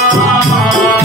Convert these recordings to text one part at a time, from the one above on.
राम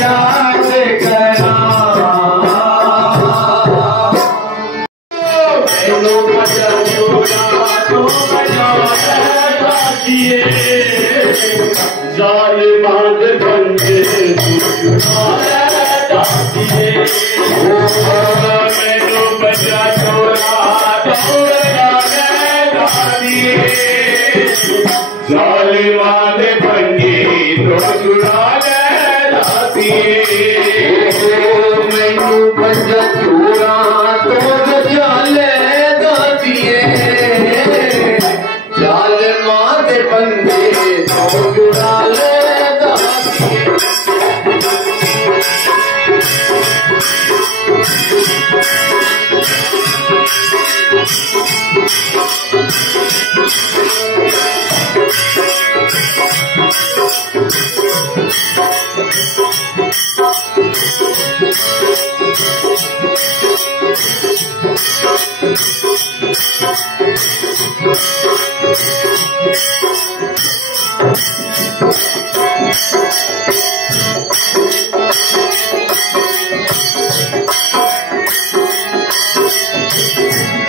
याद करा मैनू बचा छोरा जालिमा दे पंजे तो छुड़ा मैनू बचा छोरा तो जाले दातिए जालिमा दे पंजे तो छुड़ा ले दातिए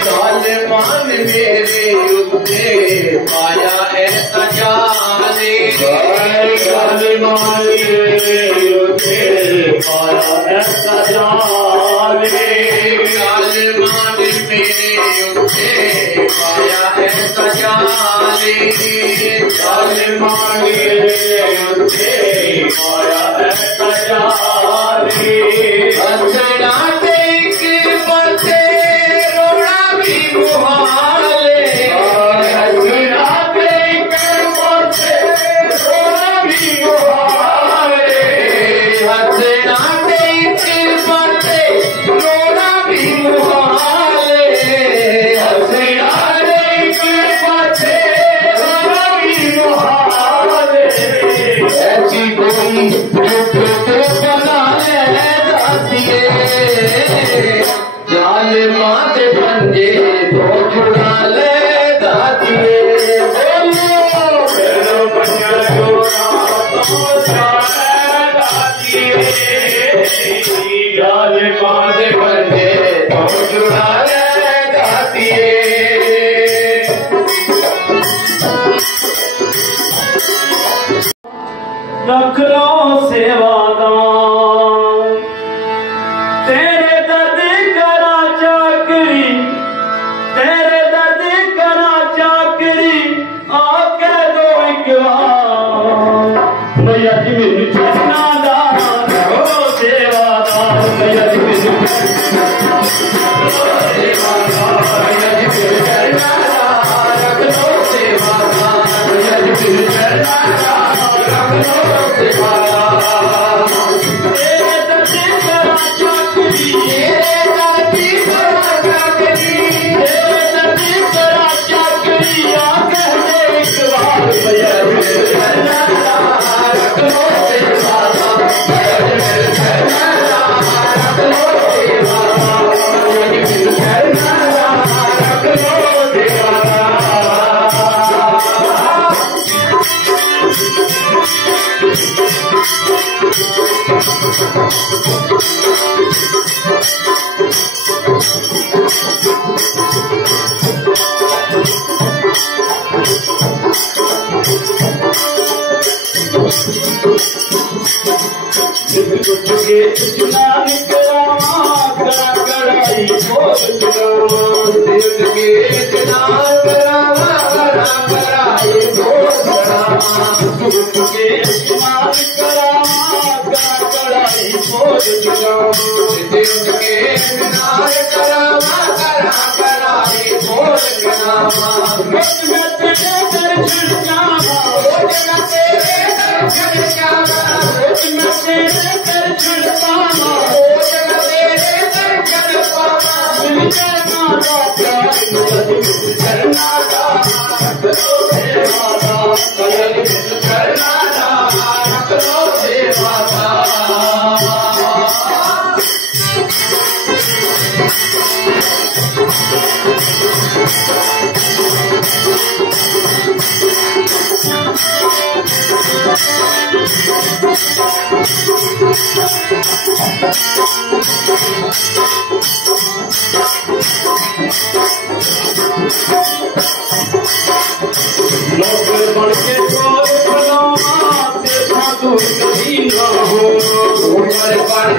जालिमान मेरे उत्ते पाया ऐसा जाले जालिमान मेरे उत्ते पाया ऐसा जाले जालिमान मेरे उत्ते पाया ऐसा जाले जालिमान मेरे उत्ते पाया ऐसा जाले हंसना देख बसे जालिमा दे पंजे तो छुड़ा ले दातिए मैनू बचा छोरा तो जाले दातिए जालिमा दे पंजे तो छुड़ा ले दातिए रख लो सेवादार तेरे दर्द करा चाकरी तेरे दर्द करा चाकरी आके दो एक बार भैया जी मेरी चलना दार हो सेवादार भैया जी मेरी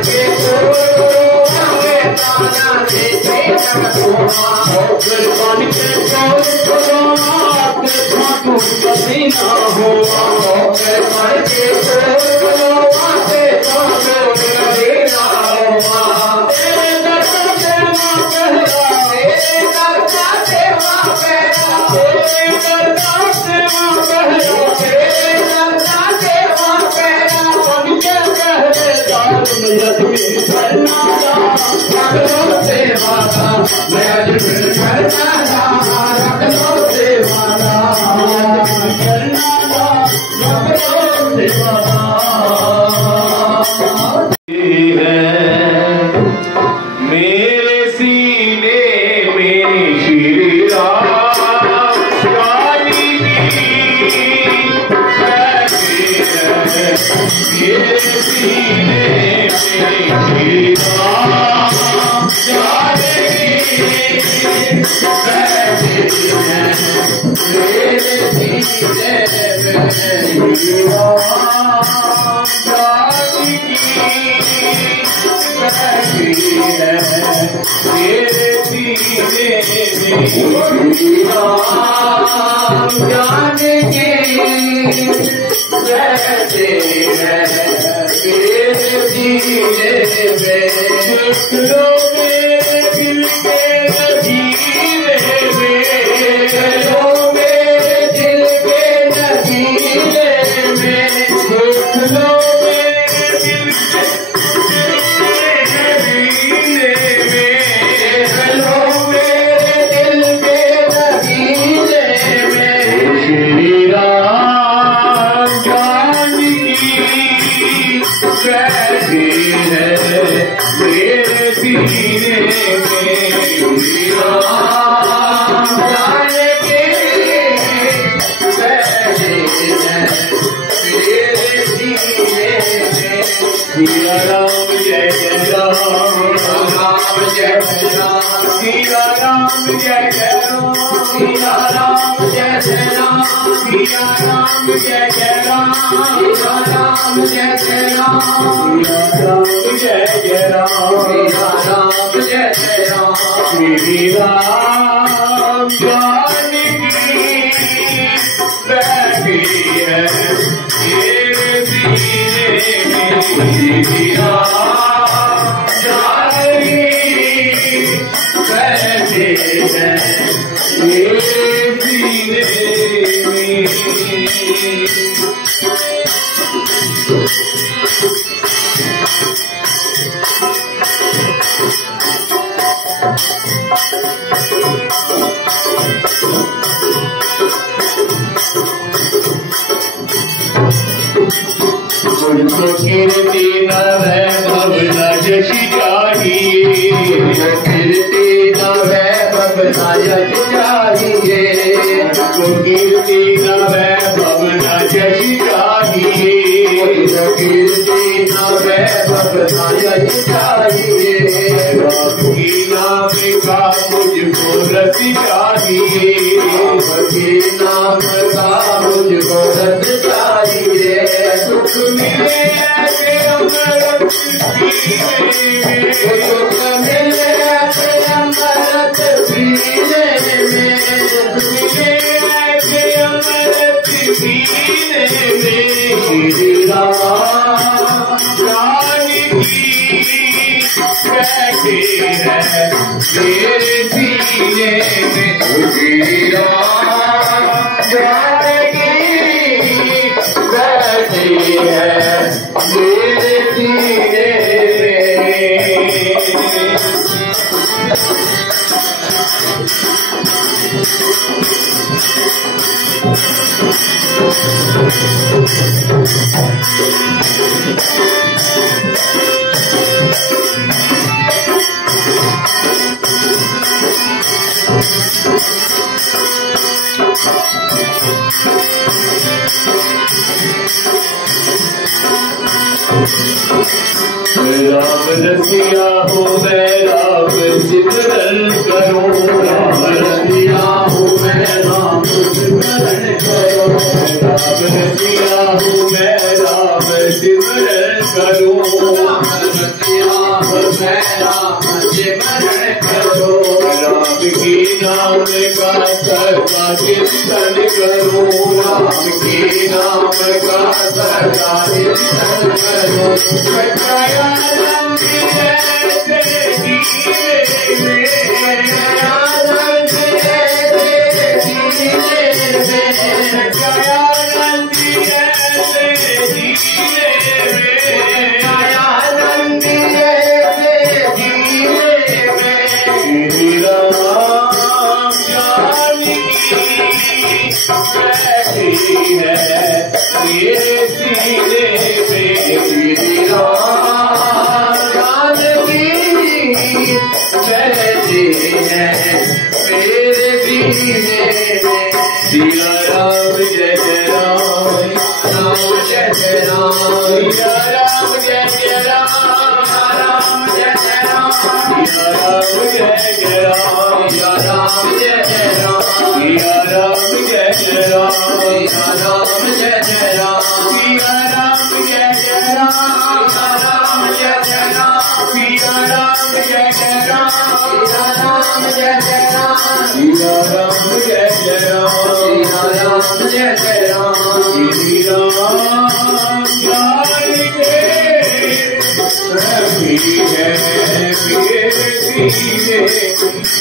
के राम रसिया हो मैं राम सिमरन करो, राम रसिया हो मैं राम सिमरन करो, राम रसिया हो मैं राम सिमरन करो, राम रसिया हो मैं राम सिमरन करो। राम की नाम का सदा चिंतन करो। राम की नाम का सदा चिंतन करो। दयानंद जैसे जीवे दयानंद जैसे जीवे दयानंद जैसे जीवे दयानंद जैसे जीवे श्री राम जानकी बैठी है मेरे सीने पे। श्री राम जानकी बैठी है मेरे सीने में। सिया राम जय जय राम राम जय जय राम। सिया राम जय जय राम राम जय जय राम। सिया राम जय जय राम सिया राम जय जय राम। सिया राम जय जय राम सिया राम जय जय राम। सिया राम जय जय राम सिया राम जय जय राम। सिया राम जय जय राम सिया राम जय जय राम। सिया राम जय जय राम सिया राम जय जय राम। श्री राम जानकी रखी है मेरे सीने। राम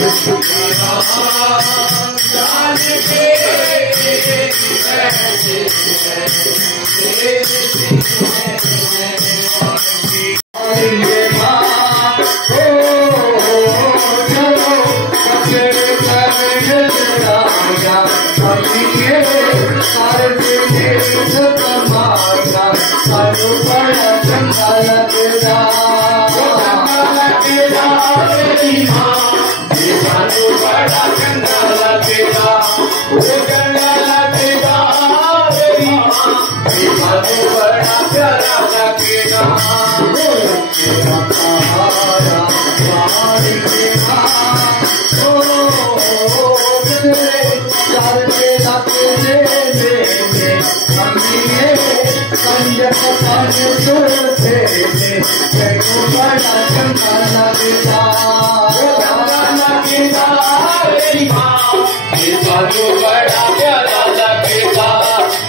जानकी बड़ा प्यारा लगेगा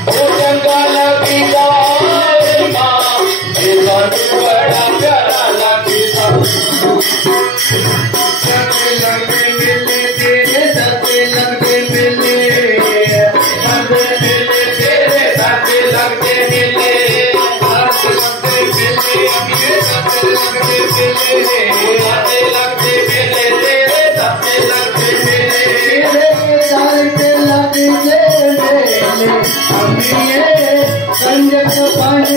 वो जंगल की बड़ा प्यारा लगेगा। सते लगते मिले तेरे सते लगते मिले तेरे सते लगते मिले सते लगते मिले सते लगते मिले सते लगते मिले तेरे सते लगते मिले संजय पानी